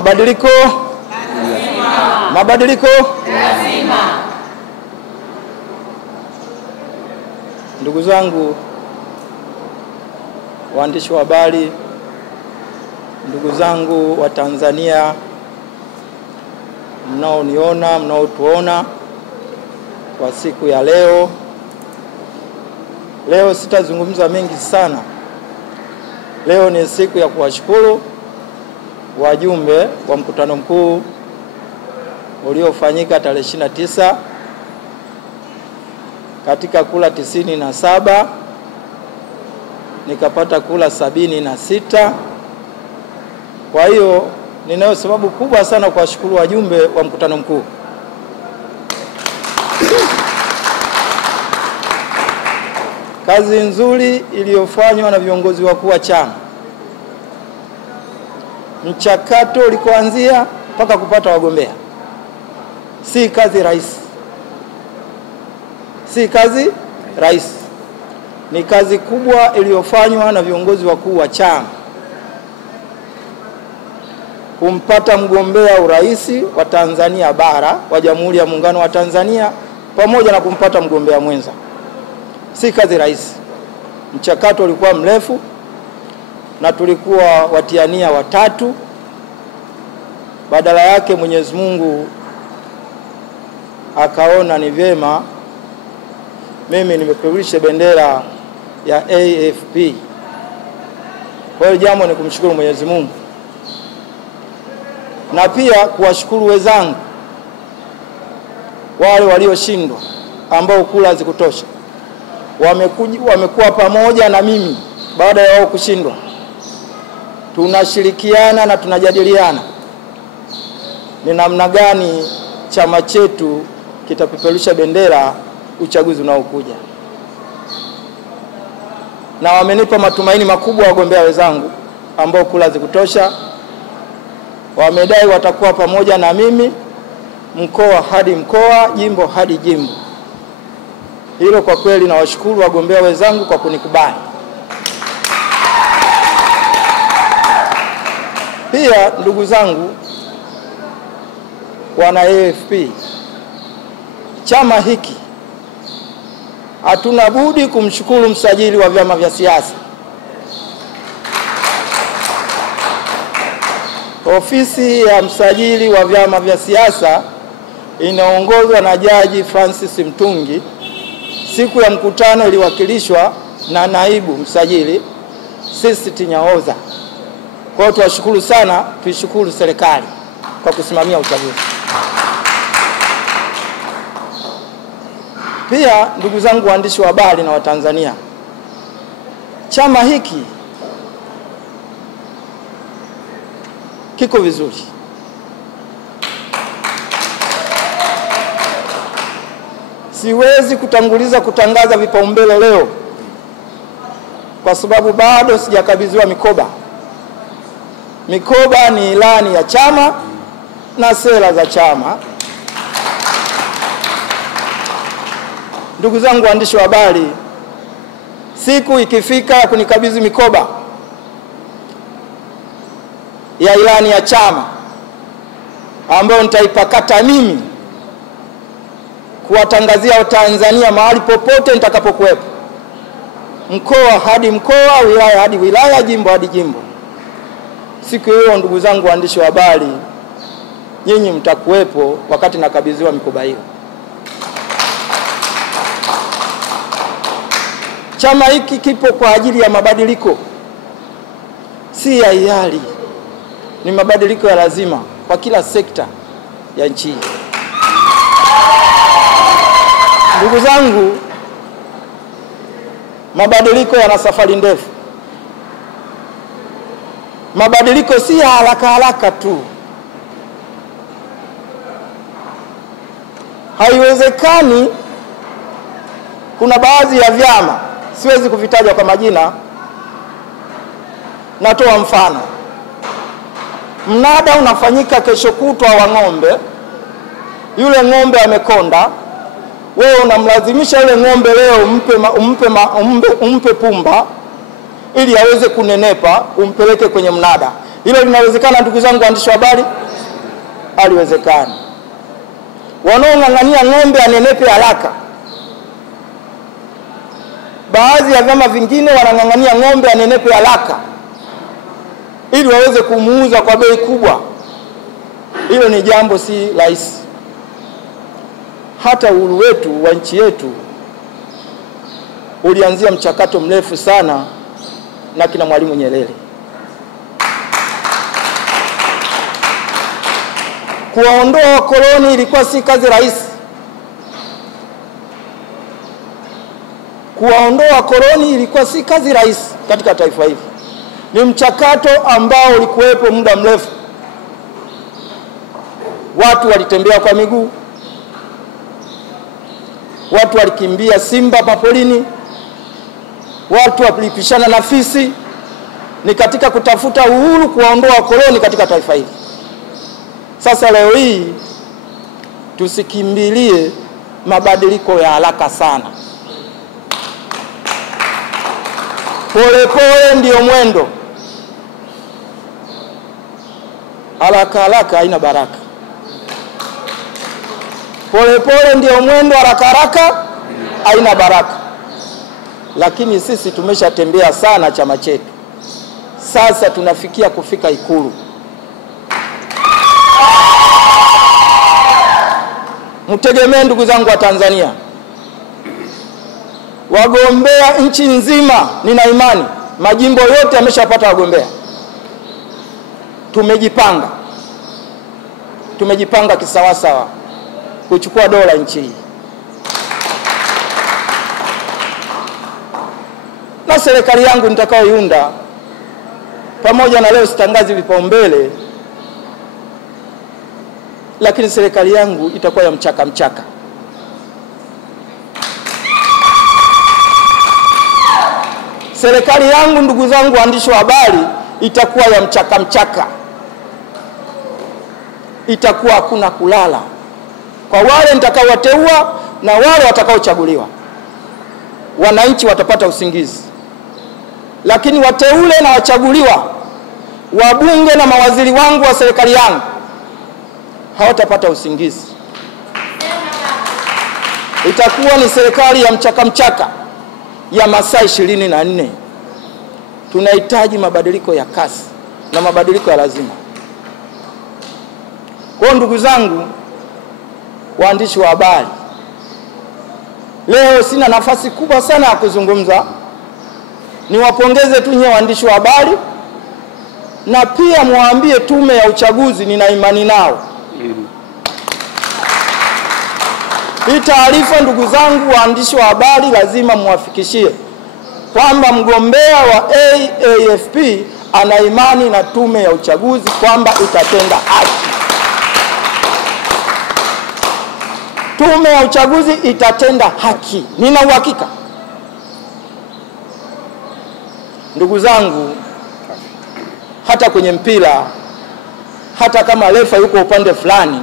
Mabadiliko lazima. Mabadiliko lazima. Ndugu zangu waandishi wa habari, ndugu zangu wa Tanzania, mnaoniona, mnaotuona kwa siku ya leo. Leo sitazungumza mengi sana. Leo ni siku ya kuwashukuru wajumbe wa mkutano mkuu uliofanyika tarehe 29 katika kula 97 nikapata kula 76. Kwa hiyo ninayo sababu kubwa sana kuwashukuru wajumbe wa mkutano mkuu. Kazi nzuri iliyofanywa na viongozi wakuu wa chama. Mchakato ulikoanzia mpaka kupata wagombea si kazi rahisi. Si kazi rahisi. Ni kazi kubwa iliyofanywa na viongozi wakuu wa chama. Kumpata mgombea urais wa Tanzania bara wa Jamhuri ya Muungano wa Tanzania pamoja na kumpata mgombea mwenza si kazi rahisi. Mchakato ulikuwa mrefu na tulikuwa watiania watatu. Badala yake Mwenyezi Mungu akaona ni vyema mimi nimepeperusha bendera ya AFP. Kwa hiyo jambo ni kumshukuru Mwenyezi Mungu. Na pia kuwashukuru wenzangu wale walioshindwa ambao kula zikutosha. Wamekuwa pamoja na mimi baada ya wao kushindwa. Tunashirikiana na tunajadiliana ni namna gani chama chetu kitapeperusha bendera uchaguzi unaokuja. Na wamenipa matumaini makubwa wagombea wenzangu ambao kula zikutosha. Wamedai watakuwa pamoja na mimi mkoa hadi mkoa, jimbo hadi jimbo. Hilo kwa kweli na washukuru wagombea wenzangu kwa kunikubali. Pia ndugu zangu wana AFP, chama hiki hatuna budi kumshukuru msajili wa vyama vya siasa. Ofisi ya msajili wa vyama vya siasa inaongozwa na Jaji Francis Mtungi. Siku ya mkutano iliwakilishwa na naibu msajili Sisi Tinyaoza. Kwa hiyo tuwashukuru sana, tuishukuru serikali kwa kusimamia uchaguzi. Pia ndugu zangu waandishi wa habari na Watanzania, chama hiki kiko vizuri. Siwezi kutangaza vipaumbele leo kwa sababu bado sijakabidhiwa mikoba. Mikoba ni ilani ya chama na sera za chama. Ndugu zangu waandishi wa habari, siku ikifika kunikabidhi mikoba ya ilani ya chama ambayo nitaipakata mimi kuwatangazia Watanzania mahali popote nitakapokuwepo, mkoa hadi mkoa, wilaya hadi wilaya, jimbo hadi jimbo. Siku hiyo ndugu zangu waandishi wa habari, nyinyi mtakuwepo wakati nakabidhiwa mikoba hiyo. Chama hiki kipo kwa ajili ya mabadiliko, si ya hiari. Ni mabadiliko ya lazima kwa kila sekta ya nchi. Ndugu zangu, mabadiliko yana safari ndefu. Mabadiliko si ya haraka tu. Haiwezekani. Kuna baadhi ya vyama, siwezi kuvitaja kwa majina, natoa mfano. Mnada unafanyika kesho kutwa wa ng'ombe. Yule ng'ombe amekonda. Wewe unamlazimisha yule ng'ombe leo umpe pumba ili aweze kunenepa, umpeleke kwenye mnada. Hilo linawezekana ndugu zangu waandishi wa habari? Haliwezekani. Wanaong'ang'ania ng'ombe anenepe haraka. Baadhi ya vyama vingine wanang'ang'ania ng'ombe anenepe haraka ili waweze kumuuza kwa bei kubwa. Hilo ni jambo si rahisi. Hata uhuru wetu wa nchi yetu ulianzia mchakato mrefu sana na kina Mwalimu Nyerere. Kuwaondoa wakoloni ilikuwa si kazi rahisi. Kuwaondoa wakoloni ilikuwa si kazi rahisi katika taifa hili. Ni mchakato ambao ulikuwepo muda mrefu. Watu walitembea kwa miguu. Watu walikimbia simba mapolini. Watu walipishana na fisi. Ni katika kutafuta uhuru kuwaondoa wakoloni katika taifa hili. Sasa leo hii tusikimbilie mabadiliko ya haraka sana. Pole ndio mwendo. Haraka haina baraka. Pole ndio mwendo, haraka haina baraka. Lakini sisi tumeshatembea sana chama chetu. Sasa tunafikia kufika Ikulu. Mtegemee ndugu zangu wa Tanzania. Wagombea nchi nzima, nina imani majimbo yote yameshapata wagombea. Tumejipanga kisawasawa kuchukua dola nchi hii. Na serikali yangu nitakayoiunda, pamoja na leo sitangazi vipaumbele, lakini serikali yangu itakuwa ya mchaka. Serikali yangu ndugu zangu waandishi wa habari itakuwa ya mchaka. Itakuwa hakuna kulala kwa wale nitakaowateua na wale watakaochaguliwa. Wananchi watapata usingizi. Lakini wateule na wachaguliwa, wabunge na mawaziri wangu wa serikali yangu hawatapata usingizi. Itakuwa ni serikali ya mchaka ya masaa 24. Tunahitaji mabadiliko ya kasi na mabadiliko ya lazima. Kwa ndugu zangu waandishi wa habari, leo sina nafasi kubwa sana ya kuzungumza. Niwapongeze tu nyewe waandishi wa habari, na pia muambie tume ya uchaguzi nina imani nao. Hii taarifa ndugu zangu waandishi wa habari lazima muwafikishie kwamba mgombea wa AAFP ana imani na tume ya uchaguzi kwamba itatenda haki. Tume ya uchaguzi itatenda haki. Nina uhakika. Ndugu zangu, hata kwenye mpira, hata kama refa yuko upande fulani,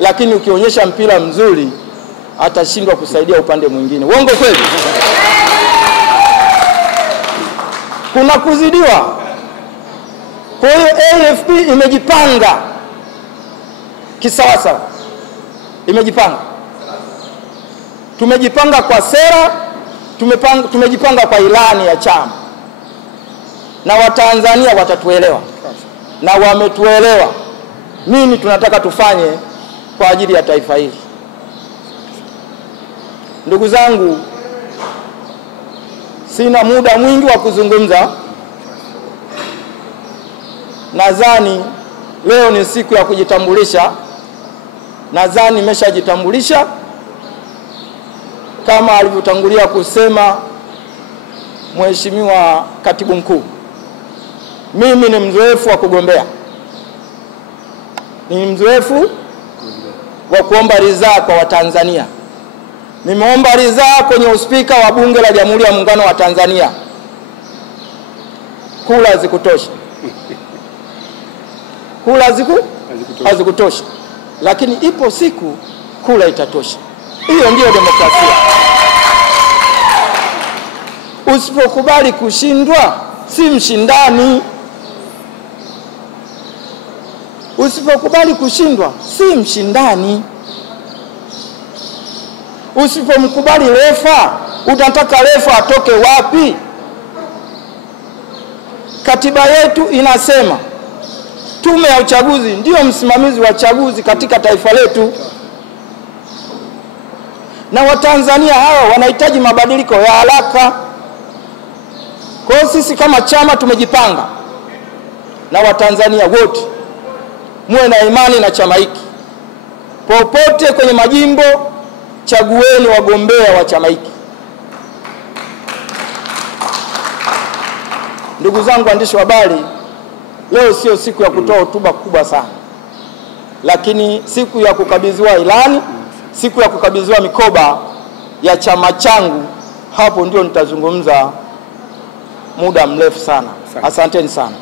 lakini ukionyesha mpira mzuri atashindwa kusaidia upande mwingine. Uongo kweli? Kuna kuzidiwa. Kwa hiyo AFP imejipanga kisawasawa. Imejipanga. Tumejipanga kwa sera, tumejipanga kwa ilani ya chama. Na Watanzania watatuelewa. Na wametuelewa nini tunataka tufanye kwa ajili ya taifa hili. Ndugu zangu, sina muda mwingi wa kuzungumza. Nadhani leo ni siku ya kujitambulisha. Nadhani nimeshajitambulisha kama alivyotangulia kusema Mheshimiwa Katibu Mkuu. Mimi ni mzoefu wa kugombea. Ni mzoefu wa kuomba ridhaa kwa Watanzania. Nimeomba ridhaa kwenye uspika wa Bunge la Jamhuri ya Muungano wa Tanzania. Kula hazikutosha. Kula hazikutosha. Lakini ipo siku kula itatosha. Hiyo ndio demokrasia. Usipokubali kushindwa si mshindani. Usipokubali kushindwa, si mshindani. Usipomkubali refa, unataka refa atoke wapi? Katiba yetu inasema tume ya uchaguzi ndio msimamizi wa chaguzi katika taifa letu, na Watanzania hawa wanahitaji mabadiliko ya haraka. Kwa hiyo sisi kama chama tumejipanga, na Watanzania wote muwe na imani na chama hiki. Popote kwenye majimbo, chagueni wagombea wa chama hiki. Ndugu zangu waandishi wa habari, leo sio siku ya kutoa hotuba kubwa sana, lakini siku ya kukabidhiwa ilani, siku ya kukabidhiwa mikoba ya chama changu, hapo ndio nitazungumza muda mrefu sana. Asanteni sana.